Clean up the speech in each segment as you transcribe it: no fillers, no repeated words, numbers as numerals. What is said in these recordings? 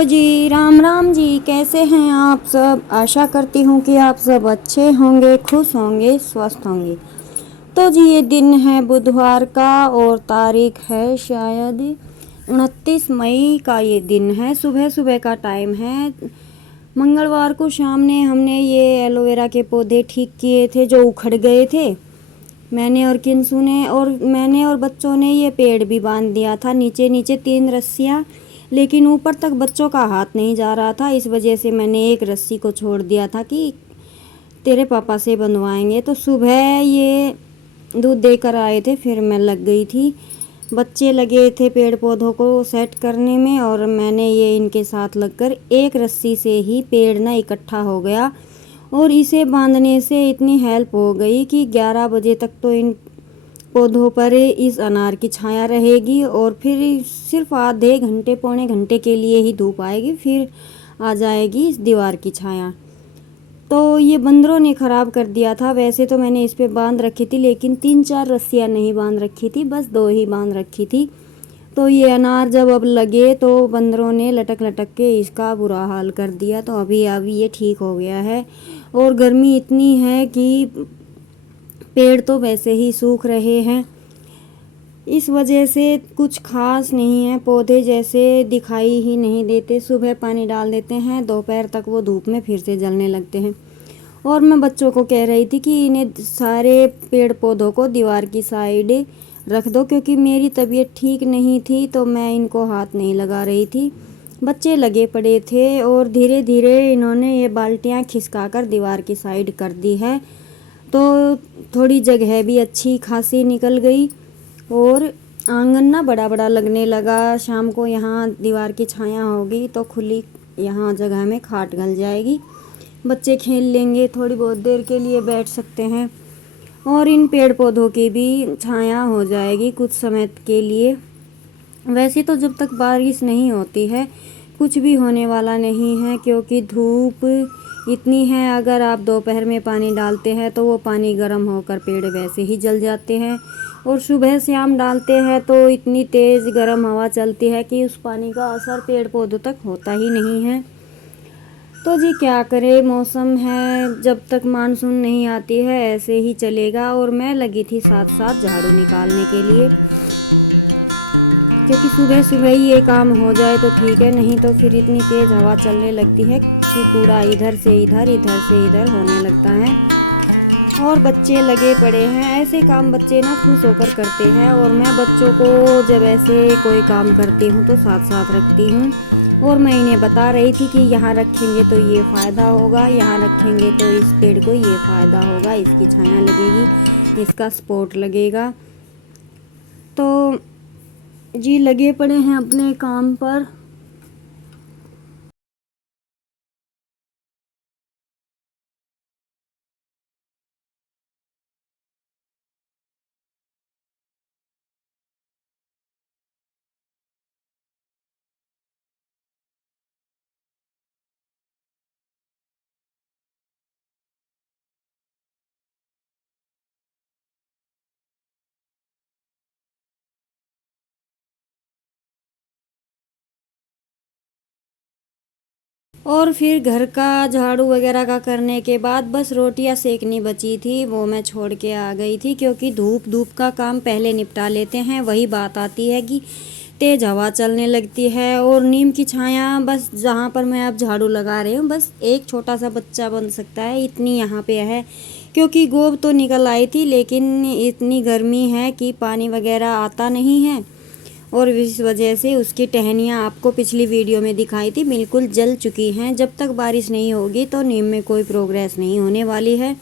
तो जी राम राम जी, कैसे हैं आप सब। आशा करती हूँ कि आप सब अच्छे होंगे, खुश होंगे, स्वस्थ होंगे। तो जी ये दिन है बुधवार का और तारीख है शायद 29 मई का। ये दिन है, सुबह सुबह का टाइम है। मंगलवार को शाम ने हमने ये एलोवेरा के पौधे ठीक किए थे जो उखड़ गए थे। मैंने और बच्चों ने ये पेड़ भी बांध दिया था, नीचे नीचे 3 रस्सियाँ, लेकिन ऊपर तक बच्चों का हाथ नहीं जा रहा था। इस वजह से मैंने एक रस्सी को छोड़ दिया था कि तेरे पापा से बंधवाएंगे। तो सुबह ये दूध देकर आए थे, फिर मैं लग गई थी। बच्चे लगे थे पेड़ पौधों को सेट करने में और मैंने ये इनके साथ लगकर एक रस्सी से ही पेड़ ना इकट्ठा हो गया और इसे बांधने से इतनी हेल्प हो गई कि 11 बजे तक तो इन पौधों पर इस अनार की छाया रहेगी और फिर सिर्फ आधे घंटे पौने घंटे के लिए ही धूप आएगी, फिर आ जाएगी इस दीवार की छाया। तो ये बंदरों ने ख़राब कर दिया था। वैसे तो मैंने इस पे बांध रखी थी, लेकिन 3-4 रस्सियाँ नहीं बांध रखी थी, बस 2 ही बांध रखी थी। तो ये अनार जब अब लगे तो बंदरों ने लटक लटक के इसका बुरा हाल कर दिया। तो अभी अभी ये ठीक हो गया है। और गर्मी इतनी है कि पेड़ तो वैसे ही सूख रहे हैं, इस वजह से कुछ खास नहीं है। पौधे जैसे दिखाई ही नहीं देते। सुबह पानी डाल देते हैं, दोपहर तक वो धूप में फिर से जलने लगते हैं। और मैं बच्चों को कह रही थी कि इन्हें सारे पेड़ पौधों को दीवार की साइड रख दो, क्योंकि मेरी तबीयत ठीक नहीं थी तो मैं इनको हाथ नहीं लगा रही थी। बच्चे लगे पड़े थे और धीरे धीरे इन्होंने ये बाल्टियाँ खिसका कर दीवार की साइड कर दी है। तो थोड़ी जगह भी अच्छी खासी निकल गई और आंगन ना बड़ा बड़ा लगने लगा। शाम को यहाँ दीवार की छाया होगी तो खुली यहाँ जगह में खाट गल जाएगी, बच्चे खेल लेंगे, थोड़ी बहुत देर के लिए बैठ सकते हैं और इन पेड़ पौधों की भी छाया हो जाएगी कुछ समय के लिए। वैसे तो जब तक बारिश नहीं होती है कुछ भी होने वाला नहीं है, क्योंकि धूप इतनी है। अगर आप दोपहर में पानी डालते हैं तो वो पानी गर्म होकर पेड़ वैसे ही जल जाते हैं, और सुबह शाम डालते हैं तो इतनी तेज़ गर्म हवा चलती है कि उस पानी का असर पेड़ पौधों तक होता ही नहीं है। तो जी क्या करे, मौसम है, जब तक मानसून नहीं आती है ऐसे ही चलेगा। और मैं लगी थी साथ साथ झाड़ू निकालने के लिए, क्योंकि सुबह सुबह ही ये काम हो जाए तो ठीक है, नहीं तो फिर इतनी तेज़ हवा चलने लगती है कि कूड़ा इधर से इधर होने लगता है। और बच्चे लगे पड़े हैं, ऐसे काम बच्चे ना खुश होकर करते हैं। और मैं बच्चों को जब ऐसे कोई काम करती हूँ तो साथ साथ रखती हूँ और मैं इन्हें बता रही थी कि यहाँ रखेंगे तो ये फ़ायदा होगा, यहाँ रखेंगे तो इस पेड़ को ये फ़ायदा होगा, इसकी छाया लगेगी, इसका सपोर्ट लगेगा। तो जी लगे पड़े हैं अपने काम पर। और फिर घर का झाड़ू वगैरह का करने के बाद बस रोटियां सेकनी बची थी, वो मैं छोड़ के आ गई थी, क्योंकि धूप का काम पहले निपटा लेते हैं। वही बात आती है कि तेज़ हवा चलने लगती है और नीम की छाया बस जहाँ पर मैं अब झाड़ू लगा रही हूँ बस एक छोटा सा बच्चा बन सकता है, इतनी यहाँ पे है। क्योंकि गोब तो निकल आई थी, लेकिन इतनी गर्मी है कि पानी वगैरह आता नहीं है और इस वजह से उसकी टहनियाँ आपको पिछली वीडियो में दिखाई थी बिल्कुल जल चुकी हैं। जब तक बारिश नहीं होगी तो नीम में कोई प्रोग्रेस नहीं होने वाली है।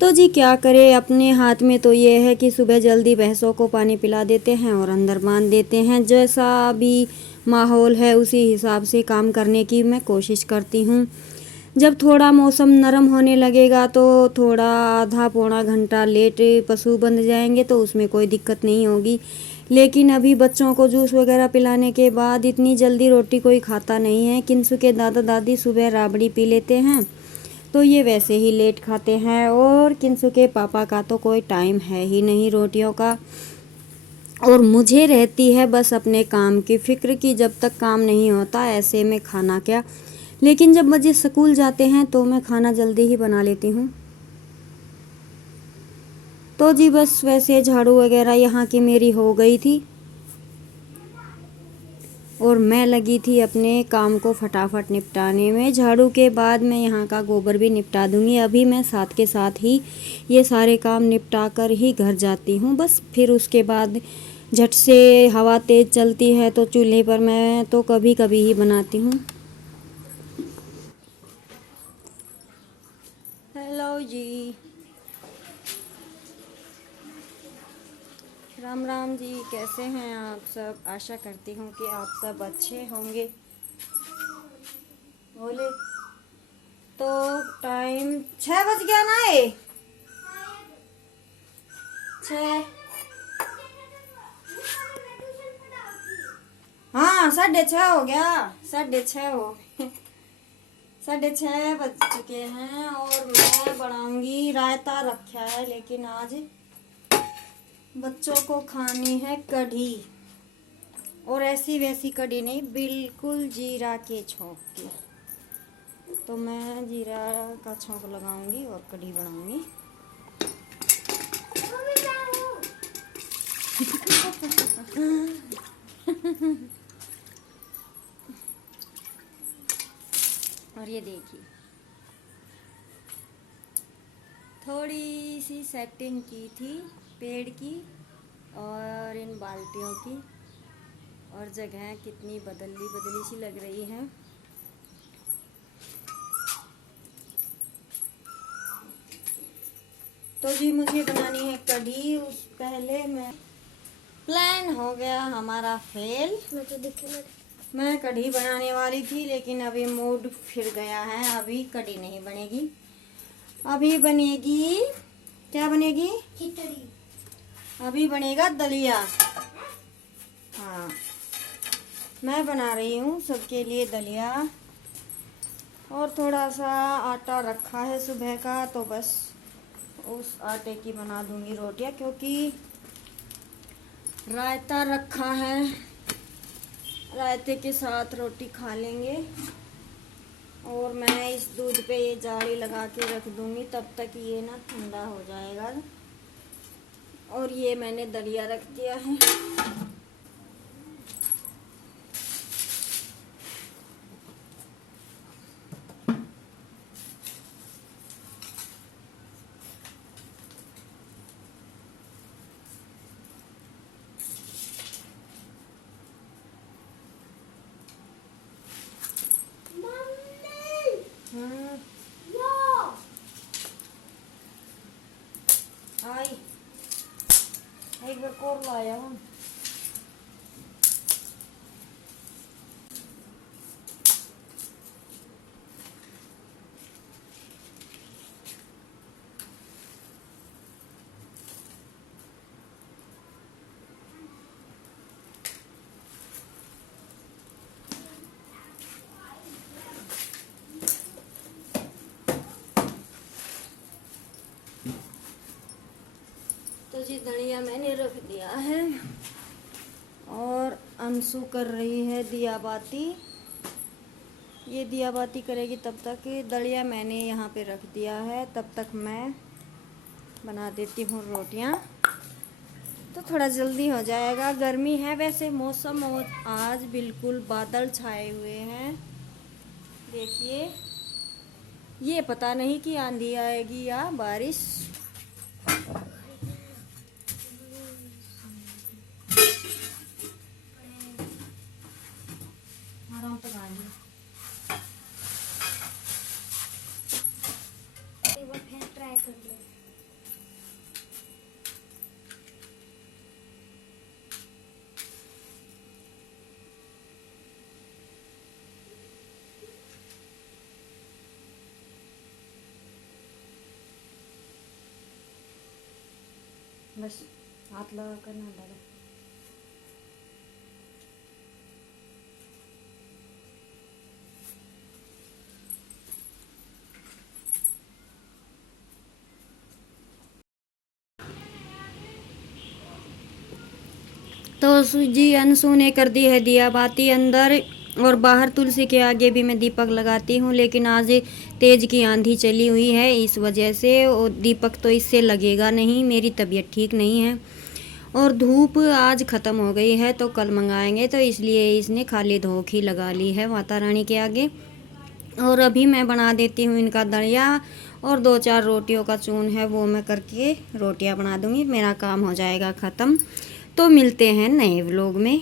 तो जी क्या करें, अपने हाथ में तो ये है कि सुबह जल्दी भैंसों को पानी पिला देते हैं और अंदर बांध देते हैं। जैसा भी माहौल है उसी हिसाब से काम करने की मैं कोशिश करती हूँ। जब थोड़ा मौसम नरम होने लगेगा तो थोड़ा आधा पौना घंटा लेट पशु बंध जाएंगे तो उसमें कोई दिक्कत नहीं होगी। लेकिन अभी बच्चों को जूस वगैरह पिलाने के बाद इतनी जल्दी रोटी कोई खाता नहीं है। किंसु के दादा दादी सुबह राबड़ी पी लेते हैं तो ये वैसे ही लेट खाते हैं, और किंसु के पापा का तो कोई टाइम है ही नहीं रोटियों का। और मुझे रहती है बस अपने काम की फ़िक्र कि जब तक काम नहीं होता ऐसे में खाना क्या। लेकिन जब बच्चे स्कूल जाते हैं तो मैं खाना जल्दी ही बना लेती हूँ। तो जी बस वैसे झाड़ू वगैरह यहाँ की मेरी हो गई थी और मैं लगी थी अपने काम को फटाफट निपटाने में। झाड़ू के बाद मैं यहाँ का गोबर भी निपटा दूँगी। अभी मैं साथ के साथ ही ये सारे काम निपटा कर ही घर जाती हूँ बस। फिर उसके बाद झट से हवा तेज़ चलती है तो चूल्हे पर मैं तो कभी कभी ही बनाती हूँ। हेलो जी, राम राम जी, कैसे हैं आप सब? आशा करती हूँ कि आप सब अच्छे होंगे। बोले तो टाइम 6 बज गया ना। ये 6, हाँ 6:30 हो गया, 6:30 हो गए। 6:30 बज चुके हैं और मैं बनाऊंगी। रायता रखा है लेकिन आज बच्चों को खानी है कढ़ी, और ऐसी वैसी कढ़ी नहीं, बिल्कुल जीरा के छौंक की। तो मैं जीरा का छौंक लगाऊंगी और कढ़ी बनाऊंगी। और ये देखिए, थोड़ी सी सेटिंग की थी पेड़ की और इन बाल्टियों की, और जगह कितनी बदली बदली सी लग रही है। तो जी मुझे बनानी है कढ़ी। उस पहले मैं प्लान हो गया हमारा फेल। मैं कढ़ी बनाने वाली थी लेकिन अभी मूड फिर गया है। अभी कढ़ी नहीं बनेगी, अभी बनेगी, क्या बनेगी? खिचड़ी। अभी बनेगा दलिया। हाँ, मैं बना रही हूँ सबके लिए दलिया, और थोड़ा सा आटा रखा है सुबह का, तो बस उस आटे की बना दूंगी रोटियां, क्योंकि रायता रखा है, रायते के साथ रोटी खा लेंगे। और मैं इस दूध पे ये जाली लगा के रख दूंगी, तब तक ये ना ठंडा हो जाएगा। और ये मैंने दलिया रख दिया है। आई एक बार कोर लाया हूँ। तो जी धनिया मैंने रख दिया है, और अंशु कर रही है दिया बाती। ये दिया बाती करेगी तब तक दलिया मैंने यहाँ पे रख दिया है। तब तक मैं बना देती हूँ रोटियाँ, तो थोड़ा जल्दी हो जाएगा। गर्मी है वैसे, मौसम आज बिल्कुल बादल छाए हुए हैं। देखिए, ये पता नहीं कि आंधी आएगी या बारिश। आराम तक आएंगे। एक बार फिर ट्राई कर ले। बस हाथ लगा कर ना डालो। तो जी अंशु ने कर दी है दिया बाती अंदर, और बाहर तुलसी के आगे भी मैं दीपक लगाती हूँ, लेकिन आज तेज की आंधी चली हुई है, इस वजह से और दीपक तो इससे लगेगा नहीं, मेरी तबीयत ठीक नहीं है और धूप आज ख़त्म हो गई है तो कल मंगाएंगे, तो इसलिए इसने खाली धोख ही लगा ली है माता रानी के आगे। और अभी मैं बना देती हूँ इनका दलिया, और 2-4 रोटियों का चून है वो मैं करके रोटियां बना दूँगी, मेरा काम हो जाएगा ख़त्म। तो मिलते हैं नए व्लॉग में।